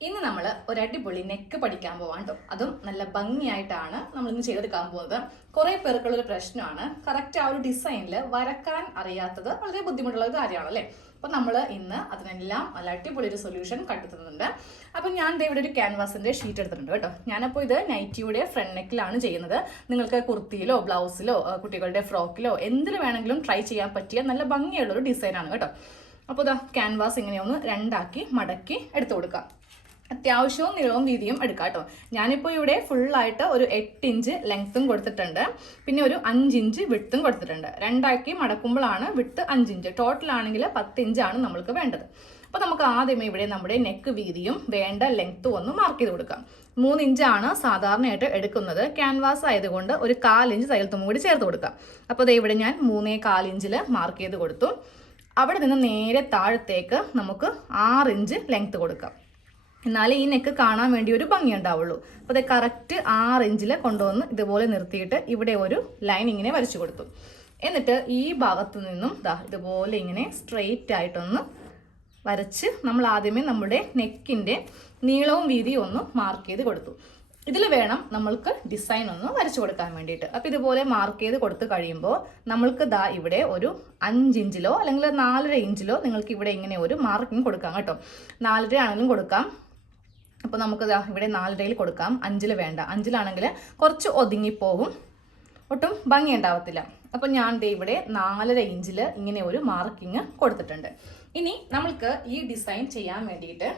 ഇന്ന് നമ്മൾ ഒരു അടിപൊളി നെക്ക് പഠിക്കാൻ പോവാൻ കേട്ടോ അതും നല്ല ഭംഗിയായിട്ടാണ് നമ്മൾ ഇന്ന് ചെയ്തെടുക്കാൻ പോകുന്നത്. കുറെ പേർക്കുള്ള ഒരു പ്രശ്നമാണ്. കറക്റ്റ് ആ ഒരു ഡിസൈനിൽ വരക്കാൻ അറിയാത്തത് വളരെ ബുദ്ധിമുട്ടുള്ള ഒരു കാര്യമാണല്ലേ? അപ്പൊ നമ്മൾ ഇന്ന് അതിനെല്ലാം നല്ല അടിപൊളി ഒരു സൊല്യൂഷൻ കണ്ടെത്തുന്നുണ്ട് അപ്പൊ ഞാൻ ഇവിടെ ഒരു ക്യാൻവാസിന്റെ ഷീറ്റ് എടുത്തിട്ടുണ്ട് കേട്ടോ. ഞാനപ്പോൾ ഇത് നൈറ്റിയുടെ ഫ്രണ്ട് നെക്കിലാണ് ചെയ്യുന്നത്. നിങ്ങൾക്ക് കുർത്തിയിലോ ബ്ലൗസിലോ കുട്ടികളുടെ ഫ്രോക്കിലോ എന്തിൽ വേണമെങ്കിലും ട്രൈ ചെയ്യാൻ പറ്റിയ നല്ല ഭംഗിയുള്ള ഒരു ഡിസൈനാണ് കേട്ടോ. അപ്പോൾ ഇതാ ക്യാൻവാസ് ഇങ്ങനെ ഒന്ന് രണ്ടാക്കി മടക്കി എടുത്തു കൊടുക്കാം. അത്യാവശ്യവും നീളവും വീതിയും എടുക്കാം കേട്ടോ ഞാനിപ്പോൾ ഇവിടെ ഫുള്ളായിട്ട് ഒരു എട്ട് ഇഞ്ച് ലെങ്ത്തും കൊടുത്തിട്ടുണ്ട്. പിന്നെ ഒരു അഞ്ച് ഇഞ്ച് വിട്ടും കൊടുത്തിട്ടുണ്ട്. രണ്ടാക്കി മടക്കുമ്പോഴാണ് വിട്ട് അഞ്ച് ഇഞ്ച്. ടോട്ടൽ ആണെങ്കിൽ പത്ത് ഇഞ്ചാണ് നമ്മൾക്ക് വേണ്ടത്. അപ്പോൾ നമുക്ക് ആദ്യമേ ഇവിടെ നമ്മുടെ നെക്ക് വീതിയും വേണ്ട ലെങ്ത്തും ഒന്ന് മാർക്ക് ചെയ്ത് കൊടുക്കാം. മൂന്ന് ഇഞ്ചാണ് സാധാരണയായിട്ട് എടുക്കുന്നത്. ക്യാൻവാസ് ആയതുകൊണ്ട് ഒരു കാലിഞ്ച് സൈലത്തും കൂടി ചേർത്ത് കൊടുക്കാം. അപ്പോൾ ദേ ഇവിടെ ഞാൻ മൂന്നേ കാലിഞ്ചിൽ മാർക്ക് ചെയ്ത് കൊടുത്തു. അവിടെ നിന്ന് നേരെ താഴത്തേക്ക് നമുക്ക് ആറ് ഇഞ്ച് ലെങ്ത്ത് കൊടുക്കാം. എന്നാലേ ഈ നെക്ക് കാണാൻ വേണ്ടി ഒരു ഭംഗി ഉണ്ടാവുള്ളൂ. അപ്പോൾ അത് കറക്റ്റ് ആറ് ഇഞ്ചിൽ കൊണ്ടുവന്ന് ഇതുപോലെ നിർത്തിയിട്ട് ഇവിടെ ഒരു ലൈൻ ഇങ്ങനെ വരച്ചു കൊടുത്തു. എന്നിട്ട് ഈ ഭാഗത്തു നിന്നും ദാ ഇതുപോലെ ഇങ്ങനെ സ്ട്രെയിറ്റ് ആയിട്ടൊന്ന് വരച്ച് നമ്മൾ ആദ്യമേ നമ്മുടെ നെക്കിന്റെ നീളവും വീതിയും ഒന്ന് മാർക്ക് ചെയ്ത് കൊടുത്തു. ഇതിൽ വേണം നമ്മൾക്ക് ഡിസൈൻ ഒന്ന് വരച്ചു കൊടുക്കാൻ വേണ്ടിയിട്ട്. അപ്പോൾ ഇതുപോലെ മാർക്ക് ചെയ്ത് കൊടുത്തു കഴിയുമ്പോൾ നമ്മൾക്ക് ദാ ഇവിടെ ഒരു അഞ്ച് ഇഞ്ചിലോ അല്ലെങ്കിൽ നാലര ഇഞ്ചിലോ നിങ്ങൾക്ക് ഇവിടെ ഇങ്ങനെ ഒരു മാർക്കിംഗ് കൊടുക്കാം കേട്ടോ. നാലര ആണെങ്കിലും കൊടുക്കാം. അപ്പോൾ നമുക്ക് ഇവിടെ നാലരയിൽ കൊടുക്കാം. അഞ്ചിൽ വേണ്ട. അഞ്ചിലാണെങ്കിൽ കുറച്ച് ഒതുങ്ങിപ്പോകും ഒട്ടും ഭംഗി ഉണ്ടാവത്തില്ല. അപ്പോൾ ഞാൻ ദേ ഇവിടെ നാലര ഇഞ്ചിൽ ഇങ്ങനെ ഒരു മാർക്കിങ് കൊടുത്തിട്ടുണ്ട്. ഇനി നമ്മൾക്ക് ഈ ഡിസൈൻ ചെയ്യാൻ വേണ്ടിയിട്ട്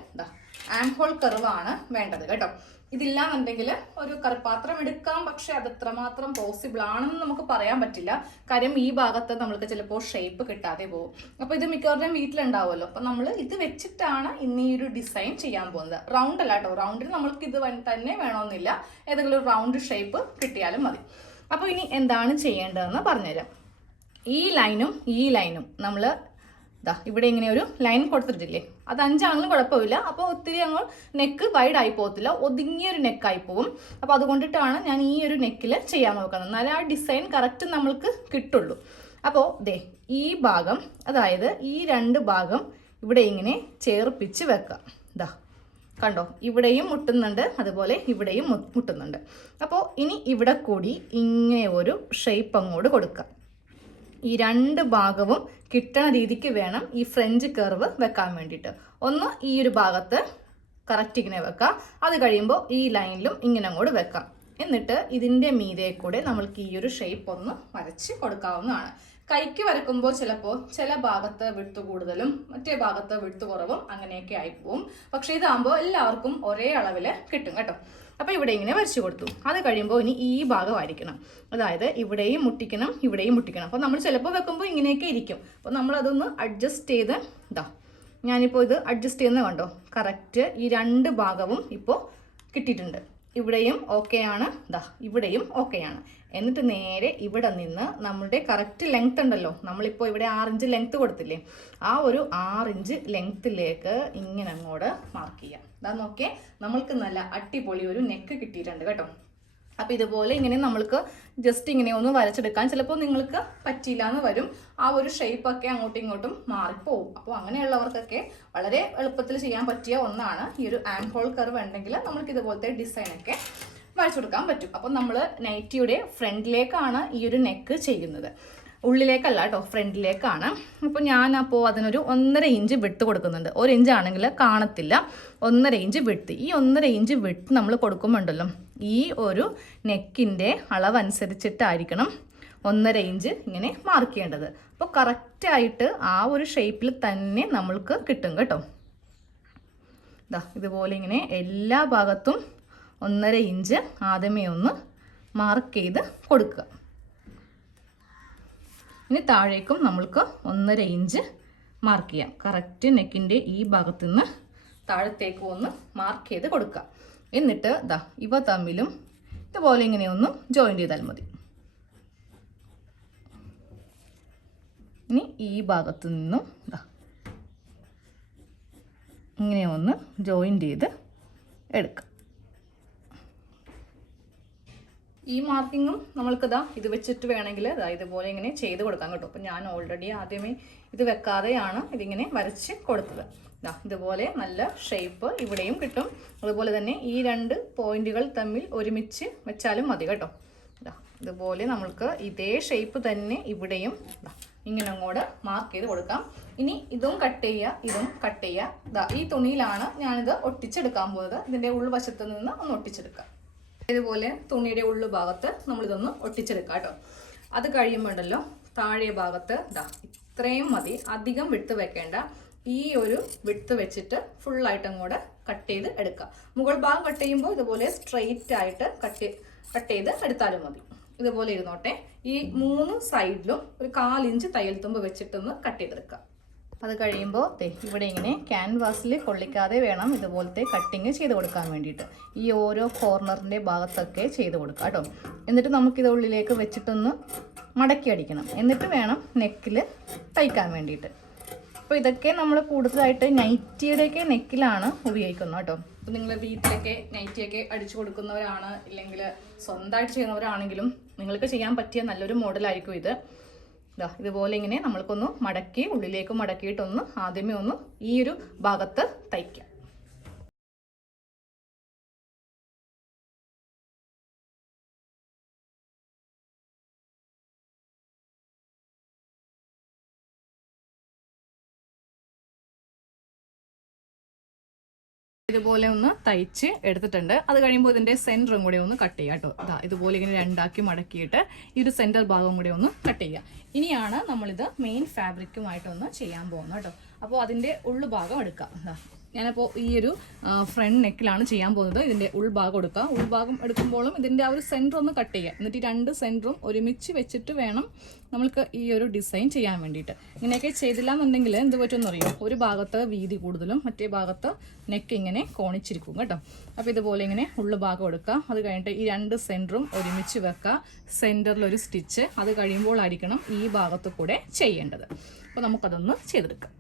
ആംഹോൾ കർവാണ് വേണ്ടത് കേട്ടോ. ഇതില്ലാന്നുണ്ടെങ്കിൽ ഒരു കറുപ്പാത്രം എടുക്കാം. പക്ഷെ അത് എത്രമാത്രം പോസിബിൾ ആണെന്ന് നമുക്ക് പറയാൻ പറ്റില്ല. കാര്യം ഈ ഭാഗത്ത് നമ്മൾക്ക് ചിലപ്പോൾ ഷേപ്പ് കിട്ടാതെ പോകും. അപ്പോൾ ഇത് മിക്കവാറും വീട്ടിലുണ്ടാവുമല്ലോ. അപ്പോൾ നമ്മൾ ഇത് വെച്ചിട്ടാണ് ഇന്ന് ഈ ഒരു ഡിസൈൻ ചെയ്യാൻ പോകുന്നത്. റൗണ്ട് അല്ല കേട്ടോ. റൗണ്ടിൽ നമ്മൾക്ക് ഇത് തന്നെ വേണമെന്നില്ല. ഏതെങ്കിലും ഒരു റൗണ്ട് ഷേപ്പ് കിട്ടിയാലും മതി. അപ്പോൾ ഇനി എന്താണ് ചെയ്യേണ്ടതെന്ന് പറഞ്ഞുതരാം. ഈ ലൈനും ഈ ലൈനും നമ്മൾ ദാ ഇവിടെ ഇങ്ങനെ ഒരു ലൈൻ കൊടുത്തിട്ടില്ലേ അത് അഞ്ചാണെങ്കിലും കുഴപ്പമില്ല. അപ്പോൾ ഒത്തിരി അങ്ങ് നെക്ക് വൈഡ് ആയി പോകത്തില്ല. ഒതുങ്ങിയ ഒരു നെക്കായി പോകും അപ്പോൾ അതുകൊണ്ടിട്ടാണ് ഞാൻ ഈ ഒരു നെക്കിൽ ചെയ്യാൻ നോക്കുന്നത്. എന്നാലേ ആ ഡിസൈൻ കറക്റ്റ് നമ്മൾക്ക് കിട്ടുള്ളൂ. അപ്പോൾ ദേ ഈ ഭാഗം അതായത് ഈ രണ്ട് ഭാഗം ഇവിടെ ഇങ്ങനെ ചേർപ്പിച്ച് വെക്കാം. ദാ കണ്ടോ? ഇവിടെയും മുട്ടുന്നുണ്ട് അതുപോലെ ഇവിടെയും മുട്ടുന്നുണ്ട്. അപ്പോൾ ഇനി ഇവിടെ കൂടി ഇങ്ങനെ ഒരു ഷേപ്പ് അങ്ങോട്ട് കൊടുക്കാം. ഈ രണ്ട് ഭാഗവും കിട്ടണ രീതിക്ക് വേണം ഈ ഫ്രഞ്ച് കർവ് വെക്കാൻ വേണ്ടിയിട്ട്. ഒന്ന് ഈ ഒരു ഭാഗത്ത് കറക്റ്റ് ഇങ്ങനെ വെക്കാം. അത് കഴിയുമ്പോൾ ഈ ലൈനിലും ഇങ്ങനെ അങ്ങോട്ട് വെക്കാം. എന്നിട്ട് ഇതിന്റെ മീതെ കൂടെ നമ്മൾക്ക് ഈ ഒരു ഷേപ്പ് ഒന്ന് വരച്ച് കൊടുക്കാവുന്നതാണ്. കൈക്ക് വരക്കുമ്പോൾ ചിലപ്പോൾ ചില ഭാഗത്ത് വിട്ട് കൂടുതലും മറ്റേ ഭാഗത്ത് വിട്ട് കുറവും അങ്ങനെയൊക്കെ ആയിപ്പോവും പക്ഷേ ഇതാകുമ്പോൾ എല്ലാവർക്കും ഒരേ അളവിൽ കിട്ടും കേട്ടോ. അപ്പോൾ ഇവിടെ ഇങ്ങനെ വരച്ചു കൊടുത്തു. അത് കഴിയുമ്പോൾ ഇനി ഈ ഭാഗം ആയിരിക്കണം അതായത് ഇവിടെയും മുട്ടിക്കണം ഇവിടെയും മുട്ടിക്കണം. അപ്പോൾ നമ്മൾ ചിലപ്പോൾ വെക്കുമ്പോൾ ഇങ്ങനെയൊക്കെ ഇരിക്കും. അപ്പോൾ നമ്മളതൊന്ന് അഡ്ജസ്റ്റ് ചെയ്ത് ഇതാ ഞാനിപ്പോൾ ഇത് അഡ്ജസ്റ്റ് ചെയ്യുന്നത് കണ്ടോ? കറക്റ്റ് ഈ രണ്ട് ഭാഗവും ഇപ്പോൾ കിട്ടിയിട്ടുണ്ട്. ഇവിടെയും ഓക്കെയാണ് ദാ ഇവിടെയും ഓക്കെയാണ് എന്നിട്ട് നേരെ ഇവിടെ നിന്ന് നമ്മളുടെ കറക്റ്റ് ലെങ്ത് ഉണ്ടല്ലോ. നമ്മളിപ്പോൾ ഇവിടെ ആറിഞ്ച് ലെങ്ത് കൊടുത്തില്ലേ? ആ ഒരു ആറിഞ്ച് ലെങ്ത്തിലേക്ക് ഇങ്ങനെ അങ്ങോട്ട് മാർക്ക് ചെയ്യാം. ഇതാ നോക്കിയേ. നമ്മൾക്ക് നല്ല അടിപൊളി ഒരു നെക്ക് കിട്ടിയിട്ടുണ്ട് കേട്ടോ. അപ്പോൾ ഇതുപോലെ ഇങ്ങനെ നമ്മൾക്ക് ജസ്റ്റ് ഇങ്ങനെ ഒന്ന് വരച്ചെടുക്കാൻ ചിലപ്പോൾ നിങ്ങൾക്ക് പറ്റിയില്ല എന്ന് വരും. ആ ഒരു ഷേപ്പൊക്കെ അങ്ങോട്ടും ഇങ്ങോട്ടും മാറിപ്പോവും. അപ്പോൾ അങ്ങനെയുള്ളവർക്കൊക്കെ വളരെ എളുപ്പത്തിൽ ചെയ്യാൻ പറ്റിയ ഒന്നാണ് ഈ ഒരു ആൻഡ് ഹോൾ കർവ് ഉണ്ടെങ്കിൽ നമ്മൾക്ക് ഇതുപോലത്തെ ഡിസൈനൊക്കെ വരച്ചു കൊടുക്കാൻ പറ്റും. അപ്പോൾ നമ്മൾ നൈറ്റിയുടെ ഫ്രണ്ടിലേക്കാണ് ഈ ഒരു നെക്ക് ചെയ്യുന്നത്. ഉള്ളിലേക്കല്ല കേട്ടോ ഫ്രണ്ടിലേക്കാണ്. അപ്പോൾ ഞാൻ അപ്പോൾ അതിനൊരു ഒന്നര ഇഞ്ച് വിട്ട് കൊടുക്കുന്നുണ്ട്. ഒരു ഇഞ്ച് ആണെങ്കിൽ കാണത്തില്ല. ഒന്നര ഇഞ്ച് വിട്ട് ഈ ഒന്നര ഇഞ്ച് വിട്ട് നമ്മൾ കൊടുക്കുമ്പോണ്ടല്ലോ ഈ ഒരു നെക്കിന്റെ അളവനുസരിച്ചിട്ടായിരിക്കണം ഒന്നര ഇഞ്ച് ഇങ്ങനെ മാർക്ക് ചെയ്യേണ്ടത്. അപ്പോൾ കറക്റ്റായിട്ട് ആ ഒരു ഷേപ്പിൽ തന്നെ നമ്മൾക്ക് കിട്ടും കേട്ടോ. ഇതാ ഇതുപോലെ ഇങ്ങനെ എല്ലാ ഭാഗത്തും ഒന്നര ഇഞ്ച് ആദ്യമേ ഒന്ന് മാർക്ക് ചെയ്ത് കൊടുക്കുക. ഇനി താഴേക്കും നമ്മൾക്ക് ഒന്നര ഇഞ്ച് മാർക്ക് ചെയ്യാം. കറക്റ്റ് നെക്കിന്റെ ഈ ഭാഗത്ത് നിന്ന് താഴത്തേക്ക് ഒന്ന് മാർക്ക് ചെയ്ത് കൊടുക്കുക. എന്നിട്ട് ദാ ഇവ തമ്മിലും ഇതുപോലെ ഇങ്ങനെയൊന്നും ഒന്ന് ജോയിൻ ചെയ്താൽ മതി. ഇനി ഈ ഭാഗത്ത് നിന്നും ദാ ഇങ്ങനെ ഒന്ന് ജോയിൻ ചെയ്ത് എടുക്കാം. ഈ മാർക്കിങ്ങും നമ്മൾക്കിതാ ഇത് വെച്ചിട്ട് വേണമെങ്കിൽ അതാ ഇതുപോലെ ഇങ്ങനെ ചെയ്ത് കൊടുക്കാൻ കേട്ടോ. അപ്പം ഞാൻ ഓൾറെഡി ആദ്യമേ ഇത് വെക്കാതെയാണ് ഇതിങ്ങനെ വരച്ച് കൊടുത്തത്. ദാ ഇതുപോലെ നല്ല ഷേപ്പ് ഇവിടെയും കിട്ടും. അതുപോലെ തന്നെ ഈ രണ്ട് പോയിന്റുകൾ തമ്മിൽ ഒരുമിച്ച് വെച്ചാലും മതി കേട്ടോ. ദാ ഇതുപോലെ നമ്മൾക്ക് ഇതേ ഷേപ്പ് തന്നെ ഇവിടെയും ഇങ്ങനെ അങ്ങോട്ട് മാർക്ക് ചെയ്ത് കൊടുക്കാം. ഇനി ഇതും കട്ട് ചെയ്യുക ഇതും കട്ട് ചെയ്യുക. ഈ തുണിയിലാണ് ഞാനിത് ഒട്ടിച്ചെടുക്കാൻ പോകുന്നത് ഇതിന്റെ ഉൾവശത്ത് നിന്ന് ഒന്ന് ഒട്ടിച്ചെടുക്കാം. ഇതുപോലെ തുണിയുടെ ഉള്ളു ഭാഗത്ത് നമ്മളിതൊന്ന് ഒട്ടിച്ചെടുക്കാം കേട്ടോ. അത് കഴിയുമ്പോണ്ടല്ലോ താഴെ ഭാഗത്ത് ഇതാ ഇത്രയും മതി. അധികം വിട്ട് വെക്കേണ്ട. ഈ ഒരു വിട്ട് വെച്ചിട്ട് ഫുള്ളായിട്ടും അങ്ങോട്ട് കട്ട് ചെയ്ത് എടുക്കുക മുകൾ ഭാഗം കട്ട് ചെയ്യുമ്പോൾ ഇതുപോലെ സ്ട്രെയിറ്റ് ആയിട്ട് കട്ട് കട്ട് ചെയ്ത് എടുത്താലും മതി. ഇതുപോലെ ഇരുന്നോട്ടെ. ഈ മൂന്ന് സൈഡിലും ഒരു കാലിഞ്ച് തയ്യൽ തുമ്പ് വെച്ചിട്ടൊന്ന് കട്ട് ചെയ്തെടുക്കുക അത് കഴിയുമ്പോൾ ദേ ഇവിടെ ഇങ്ങനെ ക്യാൻവാസിൽ കൊള്ളിക്കാതെ വേണം ഇതുപോലത്തെ കട്ടിങ് ചെയ്ത് കൊടുക്കാൻ വേണ്ടിയിട്ട്. ഈ ഓരോ കോർണറിന്റെ ഭാഗത്തൊക്കെ ചെയ്ത് കൊടുക്കുക കേട്ടോ. എന്നിട്ട് നമുക്കിത് ഉള്ളിലേക്ക് വെച്ചിട്ടൊന്ന് മടക്കി അടിക്കണം. എന്നിട്ട് വേണം നെക്കിൽ തയ്ക്കാൻ വേണ്ടിയിട്ട്. അപ്പോൾ ഇതൊക്കെ നമ്മൾ കൂടുതലായിട്ട് നൈറ്റിയുടെയൊക്കെ നെക്കിലാണ് ഉപയോഗിക്കുന്നത് കേട്ടോ. അപ്പോൾ നിങ്ങൾ വീട്ടിലൊക്കെ നൈറ്റിയൊക്കെ അടിച്ചു കൊടുക്കുന്നവരാണ് ഇല്ലെങ്കിൽ സ്വന്തമായിട്ട് ചെയ്യുന്നവരാണെങ്കിലും നിങ്ങൾക്ക് ചെയ്യാൻ പറ്റിയ നല്ലൊരു മോഡലായിരിക്കും ഇത്. ഇതാ ഇതുപോലെ ഇങ്ങനെ നമ്മൾക്കൊന്ന് മടക്കി ഉള്ളിലേക്ക് മടക്കിയിട്ടൊന്ന് ആദ്യമേ ഒന്ന് ഈ ഒരു ഭാഗത്ത് തയ്ക്കാം. ഇതുപോലെ ഒന്ന് തയ്ച്ച് എടുത്തിട്ടുണ്ട്. അത് കഴിയുമ്പോൾ ഇതിന്റെ സെന്ററും കൂടി ഒന്ന് കട്ട് ചെയ്യാം കേട്ടോ. ഇതാ ഇതുപോലെ ഇങ്ങനെ രണ്ടാക്കി മടക്കിയിട്ട് ഈ ഒരു സെന്റർ ഭാഗം കൂടി ഒന്ന് കട്ട് ചെയ്യുക ഇനിയാണ് നമ്മളിത് മെയിൻ ഫാബ്രിക്കുമായിട്ടൊന്ന് ചെയ്യാൻ പോകുന്നത് കേട്ടോ. അപ്പോൾ അതിന്റെ ഉള്ളു ഭാഗം എടുക്കാം. ഇതാ. ഞാനപ്പോൾ ഈ ഒരു ഫ്രണ്ട് നെക്കിലാണ് ചെയ്യാൻ പോകുന്നത്. ഇതിന്റെ ഉൾഭാഗം എടുക്കുക ഉൾഭാഗം എടുക്കുമ്പോഴും ഇതിന്റെ ആ ഒരു സെന്റർ ഒന്ന് കട്ട് ചെയ്യുക എന്നിട്ട് ഈ രണ്ട് സെന്ററും ഒരുമിച്ച് വെച്ചിട്ട് വേണം നമ്മൾക്ക് ഈ ഒരു ഡിസൈൻ ചെയ്യാൻ വേണ്ടിയിട്ട്. ഇങ്ങനെയൊക്കെ ചെയ്തില്ല എന്നുണ്ടെങ്കിൽ എന്ത് പറ്റുമെന്ന് അറിയോ? ഒരു ഭാഗത്ത് വീതി കൂടുതലും മറ്റേ ഭാഗത്ത് നെക്ക് ഇങ്ങനെ കോണിച്ചിരിക്കും കേട്ടോ. അപ്പോൾ ഇതുപോലെ ഇങ്ങനെ ഉള്ളു ഭാഗം എടുക്കുക അത് കഴിഞ്ഞിട്ട് ഈ രണ്ട് സെന്ററും ഒരുമിച്ച് വെക്കുക സെന്ററിൽ ഒരു സ്റ്റിച്ച് അത് കഴിയുമ്പോഴായിരിക്കണം ഈ ഭാഗത്ത് കൂടെ ചെയ്യേണ്ടത്. അപ്പോൾ നമുക്കതൊന്ന് ചെയ്തെടുക്കാം.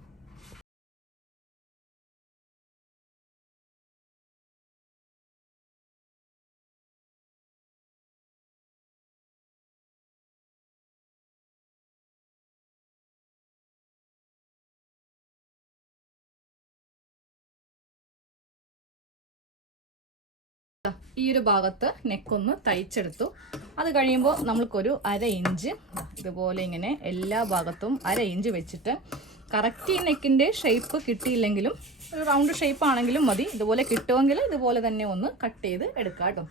ഈ ഒരു ഭാഗത്ത് നെക്കൊന്ന് തയ്ച്ചെടുത്തു. അത് കഴിയുമ്പോൾ നമ്മൾക്കൊരു അര ഇഞ്ച് ഇതുപോലെ ഇങ്ങനെ എല്ലാ ഭാഗത്തും അര ഇഞ്ച് വെച്ചിട്ട് കറക്റ്റ് ഈ നെക്കിന്റെ ഷേപ്പ് കിട്ടിയില്ലെങ്കിലും ഒരു റൗണ്ട് ഷേപ്പ് ആണെങ്കിലും മതി. ഇതുപോലെ കിട്ടുമെങ്കിൽ ഇതുപോലെ തന്നെ ഒന്ന് കട്ട് ചെയ്ത് എടുക്കാം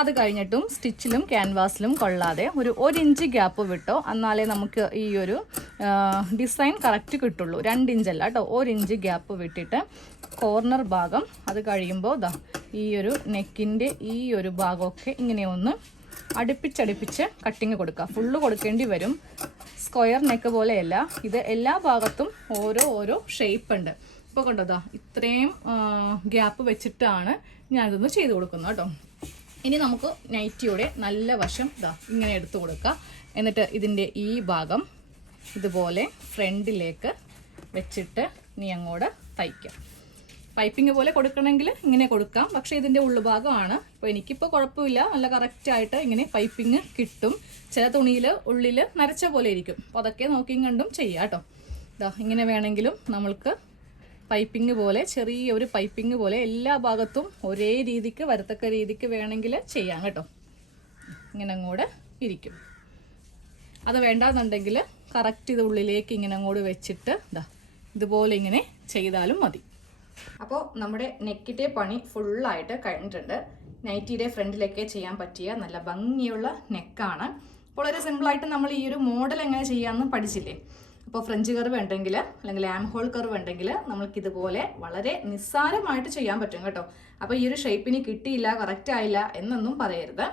അത് കഴിഞ്ഞിട്ടും സ്റ്റിച്ചിലും ക്യാൻവാസിലും കൊള്ളാതെ ഒരു ഒരു ഇഞ്ച് ഗ്യാപ്പ് വിട്ടോ എന്നാലേ നമുക്ക് ഈ ഒരു ഡിസൈൻ കറക്റ്റ് കിട്ടുള്ളൂ. രണ്ട് ഇഞ്ചല്ല കേട്ടോ ഒരു ഇഞ്ച് ഗ്യാപ്പ് വിട്ടിട്ട് കോർണർ ഭാഗം. അത് കഴിയുമ്പോൾ ദാ ഈ ഒരു നെക്കിന്റെ ഈ ഒരു ഭാഗമൊക്കെ ഇങ്ങനെ ഒന്ന് അടുപ്പിച്ചടുപ്പിച്ച് കട്ടിങ് കൊടുക്കുക. ഫുള്ള് കൊടുക്കേണ്ടി വരും. സ്ക്വയർ നെക്ക് പോലെയല്ല. ഇത് എല്ലാ ഭാഗത്തും ഓരോ ഓരോ ഷേപ്പ് ഉണ്ട്. ഇപ്പോൾ കണ്ടതാ ഇത്രയും ഗ്യാപ്പ് വെച്ചിട്ടാണ് ഞാനിതൊന്ന് ചെയ്ത് കൊടുക്കുന്നത് കേട്ടോ. ഇനി നമുക്ക് നൈറ്റിയുടെ നല്ല വശം ഇതാ ഇങ്ങനെ എടുത്തു കൊടുക്കുക. എന്നിട്ട് ഇതിന്റെ ഈ ഭാഗം ഇതുപോലെ ഫ്രണ്ടിലേക്ക് വെച്ചിട്ട് നീ അങ്ങോട്ട് തയ്ക്കാം പൈപ്പിംഗ് പോലെ കൊടുക്കണമെങ്കിൽ ഇങ്ങനെ കൊടുക്കാം. പക്ഷേ ഇതിന്റെ ഉള്ളുഭാഗമാണ്. അപ്പോൾ എനിക്കിപ്പോൾ കുഴപ്പമില്ല. നല്ല കറക്റ്റായിട്ട് ഇങ്ങനെ പൈപ്പിംഗ് കിട്ടും. ചില തുണിയിൽ ഉള്ളിൽ നരച്ച പോലെ ഇരിക്കും. അപ്പോൾ അതൊക്കെ നോക്കിയും കണ്ടും ചെയ്യാം കേട്ടോ. ഇതാ ഇങ്ങനെ വേണമെങ്കിലും നമ്മൾക്ക് പൈപ്പിംഗ് പോലെ ചെറിയൊരു പൈപ്പിംഗ് പോലെ എല്ലാ ഭാഗത്തും ഒരേ രീതിക്ക് വരത്തക്ക രീതിക്ക് വേണമെങ്കിൽ ചെയ്യാം കേട്ടോ. ഇങ്ങനെ അങ്ങോട്ട് ഇരിക്കും. അത് വേണ്ടാന്നുണ്ടെങ്കിൽ കറക്റ്റ് ഇത് ഉള്ളിലേക്ക് ഇങ്ങനെ അങ്ങോട്ട് വെച്ചിട്ട് ഇതാ ഇതുപോലെ ഇങ്ങനെ ചെയ്താലും മതി. അപ്പോൾ നമ്മുടെ നെക്കിന്റെ പണി ഫുള്ളായിട്ട് കഴിഞ്ഞിട്ടുണ്ട്. നൈറ്റിയുടെ ഫ്രണ്ടിലൊക്കെ ചെയ്യാൻ പറ്റിയ നല്ല ഭംഗിയുള്ള നെക്കാണ്. വളരെ സിമ്പിളായിട്ട് നമ്മൾ ഈ ഒരു മോഡൽ എങ്ങനെ ചെയ്യാമെന്ന് പഠിച്ചില്ലേ? അപ്പോൾ ഫ്രഞ്ച് കർവ് ഉണ്ടെങ്കിൽ അല്ലെങ്കിൽ ആം ഹോൾ കർവ് ഉണ്ടെങ്കിൽ നമ്മൾക്ക് ഇതുപോലെ വളരെ നിസ്സാരമായിട്ട് ചെയ്യാൻ പറ്റും കേട്ടോ. അപ്പോൾ ഈ ഒരു ഷേപ്പിന് കിട്ടിയില്ല കറക്റ്റ് ആയില്ല എന്നൊന്നും പറയരുത്.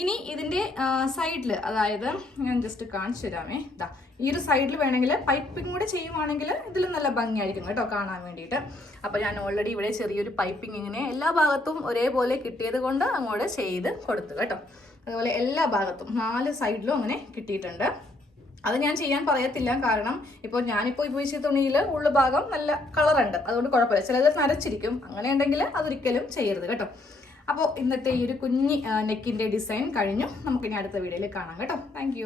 ഇനി ഇതിന്റെ സൈഡിൽ അതായത് ഞാൻ ജസ്റ്റ് കാണിച്ചു തരാമേ. ഇതാ ഈ ഒരു സൈഡിൽ വേണമെങ്കിൽ പൈപ്പിംഗ് കൂടെ ചെയ്യുവാണെങ്കിൽ ഇതിൽ നല്ല ഭംഗിയായിരിക്കും കേട്ടോ കാണാൻ വേണ്ടിയിട്ട്. അപ്പോൾ ഞാൻ ഓൾറെഡി ഇവിടെ ചെറിയൊരു പൈപ്പിംഗ് ഇങ്ങനെ എല്ലാ ഭാഗത്തും ഒരേപോലെ കിട്ടിയത് കൊണ്ട് അങ്ങോട്ട് ചെയ്ത് കൊടുത്തു കേട്ടോ. അതുപോലെ എല്ലാ ഭാഗത്തും നാല് സൈഡിലും അങ്ങനെ കിട്ടിയിട്ടുണ്ട്. അത് ഞാൻ ചെയ്യാൻ പറയത്തില്ല കാരണം ഇപ്പോൾ ഞാനിപ്പോൾ ഉപയോഗിച്ച തുണിയിൽ ഉള്ള ഭാഗം നല്ല കളറുണ്ട് അതുകൊണ്ട് കുഴപ്പമില്ല. ചിലത് നരച്ചിരിക്കും. അങ്ങനെ ഉണ്ടെങ്കിൽ അതൊരിക്കലും ചെയ്യരുത് കേട്ടോ. അപ്പോൾ ഇന്നത്തെ ഈ ഒരു കുഞ്ഞി നെക്കിന്റെ ഡിസൈൻ കഴിഞ്ഞു. നമുക്കിനി അടുത്ത വീഡിയോയിൽ കാണാം കേട്ടോ. താങ്ക്